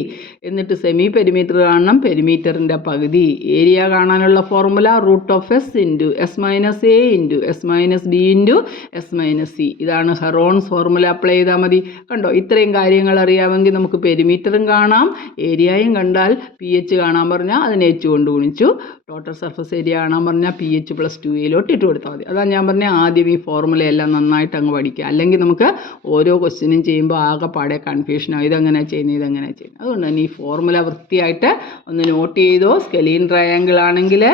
എന്നിട്ട് സെമി പെരിമീറ്റർ കാണണം, പെരിമീറ്ററിൻ്റെ പകുതി. ഏരിയ കാണാനുള്ള formula √S into S minus A into S minus B into S minus C. ഇതാണ് ഹെറോൺസ് ഫോർമുല. അപ്ലൈ ചെയ്താൽ മതി. കണ്ടോ, ഇത്രയും കാര്യങ്ങൾ അറിയാമെങ്കിൽ നമുക്ക് പെരിമീറ്ററും കാണാം, ഏരിയയും കണ്ടാൽ PH കാണാൻ പറഞ്ഞാൽ അതിനെ H കൊണ്ട് ഗുണിച്ചു. ടോട്ടൽ സർഫസ് ഏരിയ കാണാൻ പറഞ്ഞാൽ PH പ്ലസ് 2Aയിലോട്ട് ഇട്ട് കൊടുത്താൽ മതി. അതാണ് ഞാൻ പറഞ്ഞ ആദ്യം ഈ ഫോർമുലയെല്ലാം നന്നായിട്ട് അങ്ങ് പഠിക്കുക. അല്ലെങ്കിൽ നമുക്ക് ഓരോ ക്വസ്റ്റ്യനും ചെയ്യുമ്പോൾ ആകെ പാടെ കൺഫ്യൂഷനാണ്, ഇതെങ്ങനെ ചെയ്യുന്നത് ഇതെങ്ങനെ ചെയ്യുന്നത്. അതുകൊണ്ട് തന്നെ ഈ ഫോർമുല വൃത്തിയായിട്ട് ഒന്ന് നോട്ട് ചെയ്തോ. സ്കെലീൻ ട്രയാങ്കിൾ ആണെങ്കിൽ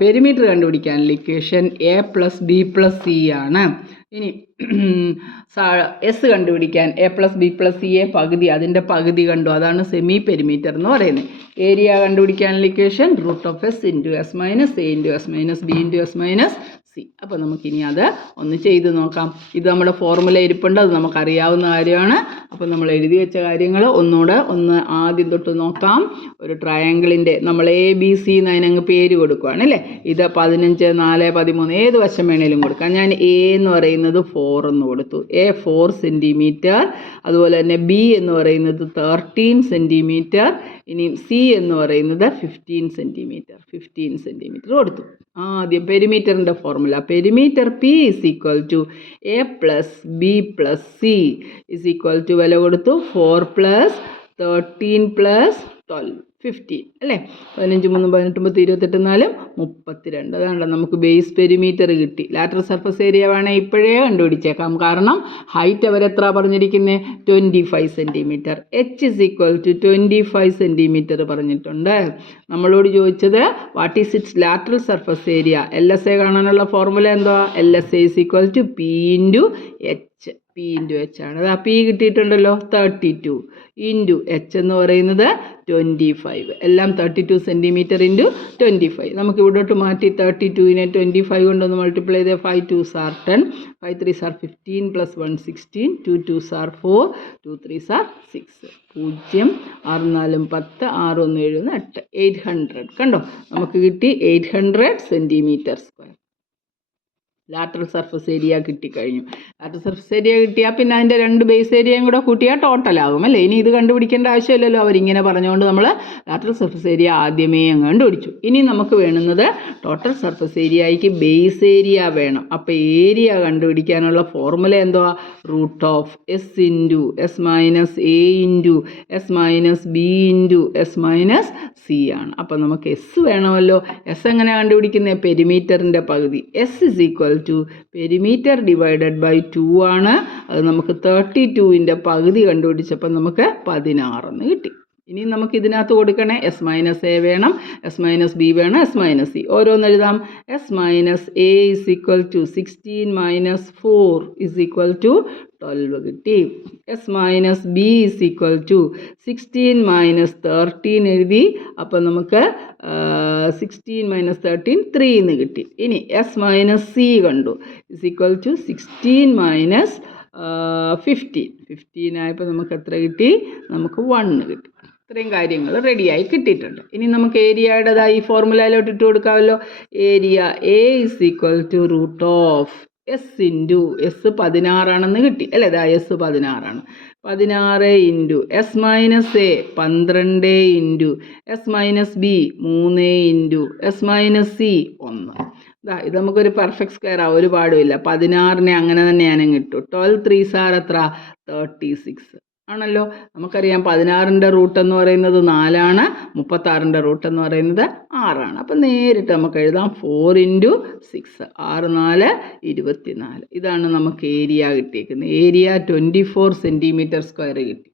പെരിമീറ്റർ കണ്ടുപിടിക്കാനുള്ള equation A plus B plus C ആണ്. ഇനി എസ് കണ്ടുപിടിക്കാൻ A plus B plus C പകുതി, അതിൻ്റെ പകുതി കണ്ടു, അതാണ് സെമി പെരിമീറ്റർ എന്ന് പറയുന്നത്. ഏരിയ കണ്ടുപിടിക്കാനുള്ള equation √S into S minus A into S minus B into S minus C. അപ്പോൾ നമുക്കിനി അത് ഒന്ന് ചെയ്ത് നോക്കാം. ഇത് നമ്മുടെ ഫോർമുല ഇരിപ്പുണ്ട്, അത് നമുക്കറിയാവുന്ന കാര്യമാണ്. അപ്പോൾ നമ്മൾ എഴുതി വെച്ച കാര്യങ്ങൾ ഒന്നുകൂടെ ആദ്യം തൊട്ട് നോക്കാം. ഒരു ട്രയാങ്കിളിൻ്റെ നമ്മൾ ABC എന്ന് അതിനങ്ങ് പേര് കൊടുക്കുകയാണ് അല്ലേ. ഇത് 15, 4, 13 ഏത് വശം വേണേലും കൊടുക്കാം. ഞാൻ A എന്ന് പറയുന്നത് 4 എന്ന് കൊടുത്തു. A 4 centimetre. അതുപോലെ തന്നെ B എന്ന് പറയുന്നത് 13 സെൻറ്റിമീറ്റർ. ഇനി C എന്ന് പറയുന്നത് 15 സെൻറ്റിമീറ്റർ കൊടുത്തു. ആദ്യം പെരിമീറ്ററിൻ്റെ formula. Perimeter P is equal to A plus B plus C is equal to വില കൊടുത്തു 4 പ്ലസ് 13 പ്ലസ് 12 15 അല്ലേ. 15 3 18 28 4 32. അതാണ് നമുക്ക് ബേസ് പെരിമീറ്റർ കിട്ടി. ലാറ്ററൽ സർഫസ് ഏരിയ വേണേൽ ഇപ്പോഴേ കണ്ടുപിടിച്ചേക്കാം. കാരണം ഹൈറ്റ് അവരെത്ര പറഞ്ഞിരിക്കുന്നത് 25 centimetre. H is equal to 25 centimetre പറഞ്ഞിട്ടുണ്ട്. നമ്മളോട് ചോദിച്ചത് what is its lateral surface area. LSA കാണാനുള്ള ഫോർമുല എന്തുവാ? LSA is equal to P into H. P into H ആണ്. അത് ആ P കിട്ടിയിട്ടുണ്ടല്ലോ 32 ഇൻറ്റു H എന്ന് പറയുന്നത് 25. എല്ലാം 32 സെൻറ്റിമീറ്റർ ഇൻറ്റു 25. നമുക്ക് ഇവിടോട്ട് മാറ്റി 32നെ 25 കൊണ്ടൊന്ന് മൾട്ടിപ്ലൈ ചെയ്ത് 5 2s are 10, 5 3s are 15 plus 1 16, 2 2s are 4, 2 3s are 6. 0 6 4 10 6 1 7 8 800. കണ്ടോ, നമുക്ക് കിട്ടി 800 centimetre square. Lateral surface area കിട്ടിക്കഴിഞ്ഞു. ലാറ്ററൽ സർഫസ് ഏരിയ കിട്ടിയാൽ പിന്നെ അതിൻ്റെ 2 ബേസ് ഏരിയയും കൂടെ കൂട്ടിയാൽ ടോട്ടലാകും അല്ലേ. ഇനി ഇത് കണ്ടുപിടിക്കേണ്ട ആവശ്യമില്ലല്ലോ, അവരിങ്ങനെ പറഞ്ഞുകൊണ്ട് നമ്മൾ ലാറ്ററൽ സർഫസ് ഏരിയ ആദ്യമേ അങ്ങ് കണ്ടുപിടിച്ചു. ഇനി നമുക്ക് വേണ്ടുന്നത് ടോട്ടൽ സർഫസ് ഏരിയയ്ക്ക് ബേസ് ഏരിയ വേണം. അപ്പോൾ ഏരിയ കണ്ടുപിടിക്കാനുള്ള ഫോർമുല എന്തുവാ? √S into S minus A into S minus B into S minus C ആണ്. അപ്പോൾ നമുക്ക് S വേണമല്ലോ. S എങ്ങനെ കണ്ടുപിടിക്കുന്നത്? പെരിമീറ്ററിൻ്റെ പകുതി. S is equal to perimeter divided by 2 ആണ്. അത് നമുക്ക് 32ൻ്റെ പകുതി കണ്ടുപിടിച്ചപ്പോൾ നമുക്ക് 16 എന്ന് കിട്ടി. ഇനി നമുക്ക് ഇതിനകത്ത് കൊടുക്കണേ എസ് മൈനസ് എ വേണം, എസ് മൈനസ് ബി വേണം, എസ് മൈനസ് സി. ഓരോന്ന് എഴുതാം. S minus A is equal to 16 minus 4 is equal to 12 കിട്ടി. S minus B is equal to 16 minus 13 എഴുതി. അപ്പോൾ നമുക്ക് 16 മൈനസ് 13 3 എന്ന് കിട്ടി. ഇനി എസ് മൈനസ് സി കണ്ടു, ഇസ് ഈക്വൽ ടു 16 മൈനസ് 15 ആയപ്പോൾ നമുക്ക് എത്ര കിട്ടി? നമുക്ക് 1 കിട്ടി. ഇത്രയും കാര്യങ്ങൾ റെഡിയായി കിട്ടിയിട്ടുണ്ട്. ഇനി നമുക്ക് ഏരിയയുടേതായി ഈ ഫോർമുലയിലോട്ട് ഇട്ട് കൊടുക്കാമല്ലോ. Area A is equal to root of S into S 16 കിട്ടി അല്ലേ? ഇതാ S 16 16 into S minus A 12 into S minus B 3 into S minus C 1. ഇത് നമുക്കൊരു പെർഫെക്റ്റ് സ്ക്വയർ ആ, ഒരു പാടുമില്ല. 16 അങ്ങനെ തന്നെ ഞാനങ്ങ് ഇട്ടു. 12 3s are എത്ര? 36 ആണല്ലോ. നമുക്കറിയാം 16ൻ്റെ റൂട്ട് എന്ന് പറയുന്നത് 4 36ൻ്റെ റൂട്ട് എന്ന് പറയുന്നത് 6. അപ്പം നേരിട്ട് നമുക്ക് എഴുതാം 4 ഇൻറ്റു 6 6 4 24. ഇതാണ് നമുക്ക് ഏരിയ കിട്ടിയിരിക്കുന്നത്. ഏരിയ 24 സെൻറ്റിമീറ്റർ സ്ക്വയർ കിട്ടി.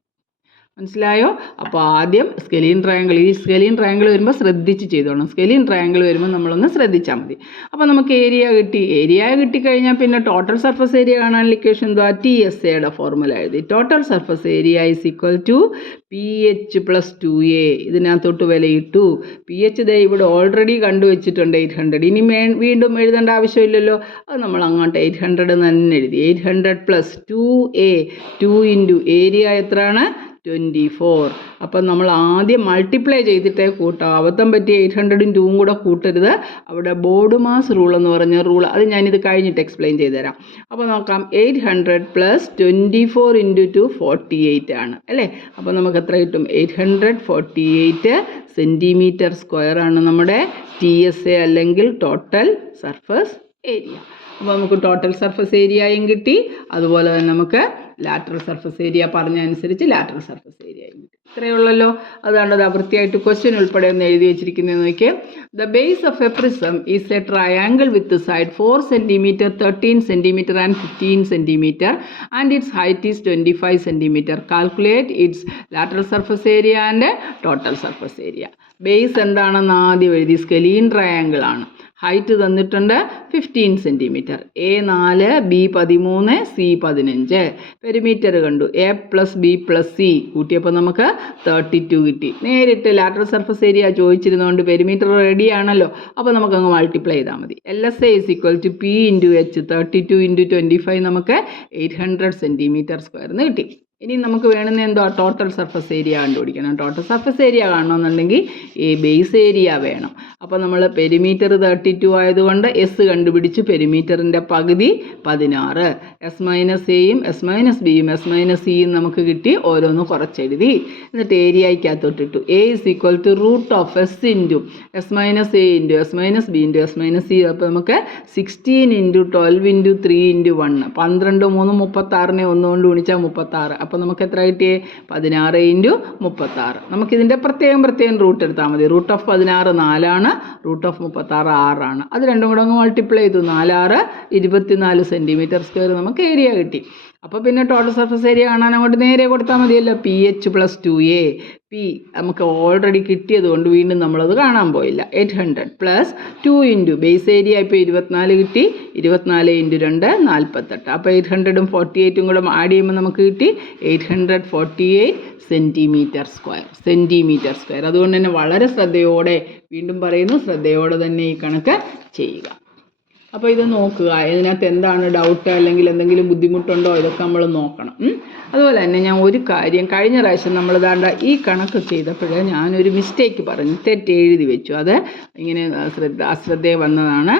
മനസ്സിലായോ? അപ്പോൾ ആദ്യം സ്കെലീൻ ട്രയാങ്കിൾ, ഈ സ്കെലീൻ ട്രയാങ്കിൾ വരുമ്പോൾ ശ്രദ്ധിച്ച് ചെയ്തോണം. സ്കെലീൻ ട്രയാങ്കിൾ വരുമ്പോൾ നമ്മളൊന്ന് ശ്രദ്ധിച്ചാൽ മതി. അപ്പോൾ നമുക്ക് ഏരിയ കിട്ടി. ഏരിയ കിട്ടിക്കഴിഞ്ഞാൽ പിന്നെ ടോട്ടൽ സർഫസ് ഏരിയ കാണാനുള്ള ഇക്വേഷൻ എന്താ? TSAയുടെ ഫോർമുല എഴുതി. Total surface area is equal to PH + 2A. ഇതിനകത്തോട്ട് വിലയിട്ടു. PH ദേ ഇവിടെ ഓൾറെഡി കണ്ടുവച്ചിട്ടുണ്ട് 800. ഇനി വീണ്ടും എഴുതേണ്ട ആവശ്യമില്ലല്ലോ. അത് നമ്മൾ അങ്ങോട്ട് 800 തന്നെ എഴുതി. 800 + 2A 2 ഇൻറ്റു ഏരിയ എത്രയാണ്? 24. അപ്പം നമ്മൾ ആദ്യം മൾട്ടിപ്ലൈ ചെയ്തിട്ടേ കൂട്ടാം. അബദ്ധം പറ്റി 800ഉം 2ഉം കൂടെ കൂട്ടരുത്. അവിടെ ബോർഡ് മാസ് റൂൾ എന്ന് പറഞ്ഞ റൂൾ, അത് ഞാനിത് കഴിഞ്ഞിട്ട് എക്സ്പ്ലെയിൻ ചെയ്തുതരാം. അപ്പോൾ നോക്കാം. 800 + 24 ഇൻറ്റു 2 48 ആണ് അല്ലേ? അപ്പോൾ നമുക്ക് എത്ര കിട്ടും? 848 സെൻറ്റിമീറ്റർ സ്ക്വയർ ആണ് നമ്മുടെ TSA അല്ലെങ്കിൽ ടോട്ടൽ സർഫസ് ഏരിയ. അപ്പോൾ നമുക്ക് ടോട്ടൽ സർഫസ് ഏരിയയും കിട്ടി. അതുപോലെ തന്നെ നമുക്ക് ലാറ്ററൽ സർഫസ് ഏരിയ പറഞ്ഞ അനുസരിച്ച് ലാറ്ററൽ സർഫസ് ഏരിയയും കിട്ടി. ഇത്രയേ ഉള്ളല്ലോ. അതാണ് അത് വൃത്തിയായിട്ട് ക്വസ്റ്റ്യൻ ഉൾപ്പെടെ ഒന്ന് എഴുതി വെച്ചിരിക്കുന്നത് നോക്കിയേ. The base of a prism is A triangle with side 4 centimetre 13 centimetre and 15 centimetre and it's height is 25 centimetre. Calculate it's lateral surface area and total surface area. Base എന്താണെന്ന് ആദ്യം എഴുതി. സ്കെലീൻ ട്രയാങ്കിൾ ആണ്. Height തന്നിട്ടുണ്ട് 15 centimetre. A 4 B 13 C 15. Perimeter കണ്ടു. A + B + C കൂട്ടിയപ്പോൾ നമുക്ക് 32 കിട്ടി. നേരിട്ട് lateral surface area ചോദിച്ചിരുന്നതുകൊണ്ട് perimeter ready ആണല്ലോ. അപ്പോൾ നമുക്കങ്ങ് മൾട്ടിപ്ലൈ ചെയ്താൽ മതി. LSA = P × H 32 × 25 നമുക്ക് 800 സെൻറ്റിമീറ്റർ സ്ക്വയർ എന്ന് കിട്ടി. ഇനി നമുക്ക് വേണമെന്ന് എന്തോ ടോട്ടൽ സർഫസ് ഏരിയ കണ്ടുപിടിക്കണം. ടോട്ടൽ സർഫസ് ഏരിയ കാണണമെന്നുണ്ടെങ്കിൽ ഈ ബേസ് ഏരിയ വേണം. അപ്പോൾ നമ്മൾ പെരിമീറ്റർ 32 ആയതുകൊണ്ട് എസ് കണ്ടുപിടിച്ച് പെരിമീറ്ററിൻ്റെ പകുതി 16. എസ് മൈനസ് എയും എസ് മൈനസ് ബിയും എസ് മൈനസ് സിയും നമുക്ക് കിട്ടി. ഓരോന്ന് കുറച്ചെഴുതി. എന്നിട്ട് ഏരിയയ്ക്കകത്തോട്ടിട്ടു. A = root of S into S minus A into S minus B into S minus C. അപ്പോൾ നമുക്ക് 16 × 12 × 3 × 1 12 3 36നെ 1 കൊണ്ട് ഗുണിച്ചാൽ 36. അപ്പോൾ നമുക്ക് എത്ര കിട്ടിയേ? 16 × 36. നമുക്കിതിൻ്റെ പ്രത്യേകം റൂട്ട് എടുത്താൽ മതി. Root of 16 4 root of 36 6. അത് രണ്ടും കൂടെ അങ്ങ് മൾട്ടിപ്ലൈ ചെയ്തു. 4 24 സെൻറ്റിമീറ്റർ സ്ക്വയർ നമുക്ക് ഏരിയ കിട്ടി. അപ്പോൾ പിന്നെ ടോട്ടൽ സർഫസ് ഏരിയ കാണാൻ അങ്ങോട്ട് നേരെ കൊടുത്താൽ മതിയല്ലോ. PH + 2A. P നമുക്ക് ഓൾറെഡി കിട്ടിയത് കൊണ്ട് വീണ്ടും നമ്മളത് കാണാൻ പോയില്ല. 800 + 2 ഇൻറ്റു ബേസ് ഏരിയ ഇപ്പോൾ 24 കിട്ടി. 24 × 2 48. അപ്പോൾ 800ഉം 48ഉം കൂടെ ആഡ് ചെയ്യുമ്പോൾ നമുക്ക് കിട്ടി 848 സെൻറ്റിമീറ്റർ സ്ക്വയർ. അതുകൊണ്ട് തന്നെ വളരെ ശ്രദ്ധയോടെ, വീണ്ടും പറയുന്നു, ശ്രദ്ധയോടെ തന്നെ ഈ കണക്ക് ചെയ്യുക. അപ്പോൾ ഇത് നോക്കുക. ഇതിനകത്ത് എന്താണ് ഡൗട്ട് അല്ലെങ്കിൽ എന്തെങ്കിലും ബുദ്ധിമുട്ടുണ്ടോ ഇതൊക്കെ നമ്മൾ നോക്കണം. അതുപോലെ തന്നെ ഞാൻ ഒരു കാര്യം, കഴിഞ്ഞ പ്രാവശ്യം നമ്മൾ ദാണ്ട ഈ കണക്ക് ചെയ്തപ്പോൾ ഞാനൊരു മിസ്റ്റേക്ക് പറഞ്ഞു, തെറ്റ് എഴുതി വെച്ചു. അത് ഇങ്ങനെ അശ്രദ്ധയെ വന്നതാണ്.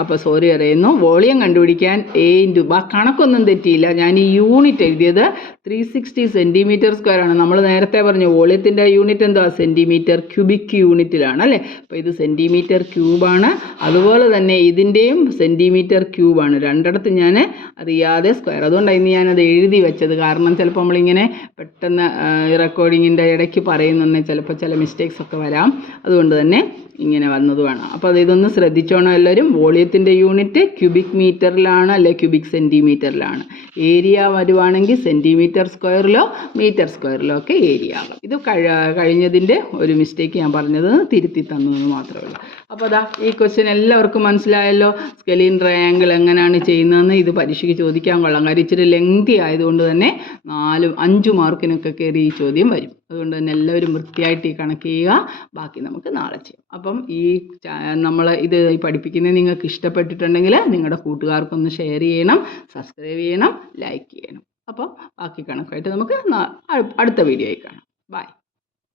അപ്പോൾ സോറി അറിയുന്നു. വോളിയം കണ്ടുപിടിക്കാൻ A × കണക്കൊന്നും തെറ്റിയില്ല. ഞാൻ ഈ യൂണിറ്റ് എഴുതിയത് 360 സെൻറ്റിമീറ്റർ സ്ക്വയർ ആണ്. നമ്മൾ നേരത്തെ പറഞ്ഞു വോളിയത്തിൻ്റെ യൂണിറ്റ് എന്താ? സെൻറ്റിമീറ്റർ ക്യൂബിക് യൂണിറ്റിലാണ് അല്ലേ? അപ്പോൾ ഇത് സെൻറ്റിമീറ്റർ ക്യൂബാണ്. അതുപോലെ തന്നെ ഇതിൻ്റെയും സെൻറ്റിമീറ്റർ ക്യൂബാണ്. രണ്ടിടത്ത് ഞാൻ അറിയാതെ സ്ക്വയർ, അതുകൊണ്ടാണ് ഞാനത് എഴുതി വെച്ചത്. കാരണം ചിലപ്പോൾ നമ്മളിങ്ങനെ പെട്ടെന്ന് റെക്കോർഡിങ്ങിൻ്റെ ഇടയ്ക്ക് പറയുന്നുണ്ടെങ്കിൽ ചിലപ്പോൾ ചില മിസ്റ്റേക്സ് ഒക്കെ വരാം. അതുകൊണ്ട് തന്നെ ഇങ്ങനെ വന്നതുമാണ്. അപ്പോൾ ഇതൊന്ന് ശ്രദ്ധിച്ചോണം എല്ലാവരും. വോളിയത്തിൻ്റെ യൂണിറ്റ് ക്യൂബിക് മീറ്ററിലാണ്, അല്ലെ ക്യൂബിക് സെൻറ്റിമീറ്ററിലാണ്. ഏരിയ വരുവാണെങ്കിൽ സെൻറ്റിമീറ്റർ സ്ക്വയറിലോ മീറ്റർ സ്ക്വയറിലോ ഒക്കെ ഏരിയ ആകും. ഇത് കഴിഞ്ഞതിൻ്റെ ഒരു മിസ്റ്റേക്ക് ഞാൻ പറഞ്ഞത് തിരുത്തി തന്നതെന്ന് മാത്രമേ ഉള്ളൂ. അപ്പോൾ അതാ ഈ ക്വസ്റ്റ്യൻ എല്ലാവർക്കും മനസ്സിലായല്ലോ. സ്കെലീൻ ട്രയാങ്കിൾ എങ്ങനെയാണ് ചെയ്യുന്നതെന്ന് ഇത് പരീക്ഷയ്ക്ക് ചോദിക്കാൻ കൊള്ളാം. കാര്യം ഇച്ചിരി ലെങ്തി ആയതുകൊണ്ട് തന്നെ 4-5 മാർക്കിനൊക്കെ കയറി ഈ ചോദ്യം വരും. അതുകൊണ്ട് തന്നെ എല്ലാവരും വൃത്തിയായിട്ട് ഈ കണക്ക് ചെയ്യുക. ബാക്കി നമുക്ക് നാളെ ചെയ്യാം. അപ്പം നമ്മൾ ഇത് പഠിപ്പിക്കുന്നത് നിങ്ങൾക്ക് ഇഷ്ടപ്പെട്ടിട്ടുണ്ടെങ്കിൽ നിങ്ങളുടെ കൂട്ടുകാർക്കൊന്ന് ഷെയർ ചെയ്യണം, സബ്സ്ക്രൈബ് ചെയ്യണം, ലൈക്ക് ചെയ്യണം. അപ്പോൾ ബാക്കി കണക്കായിട്ട് നമുക്ക് അടുത്ത വീഡിയോയിൽ കാണാം. ബൈ.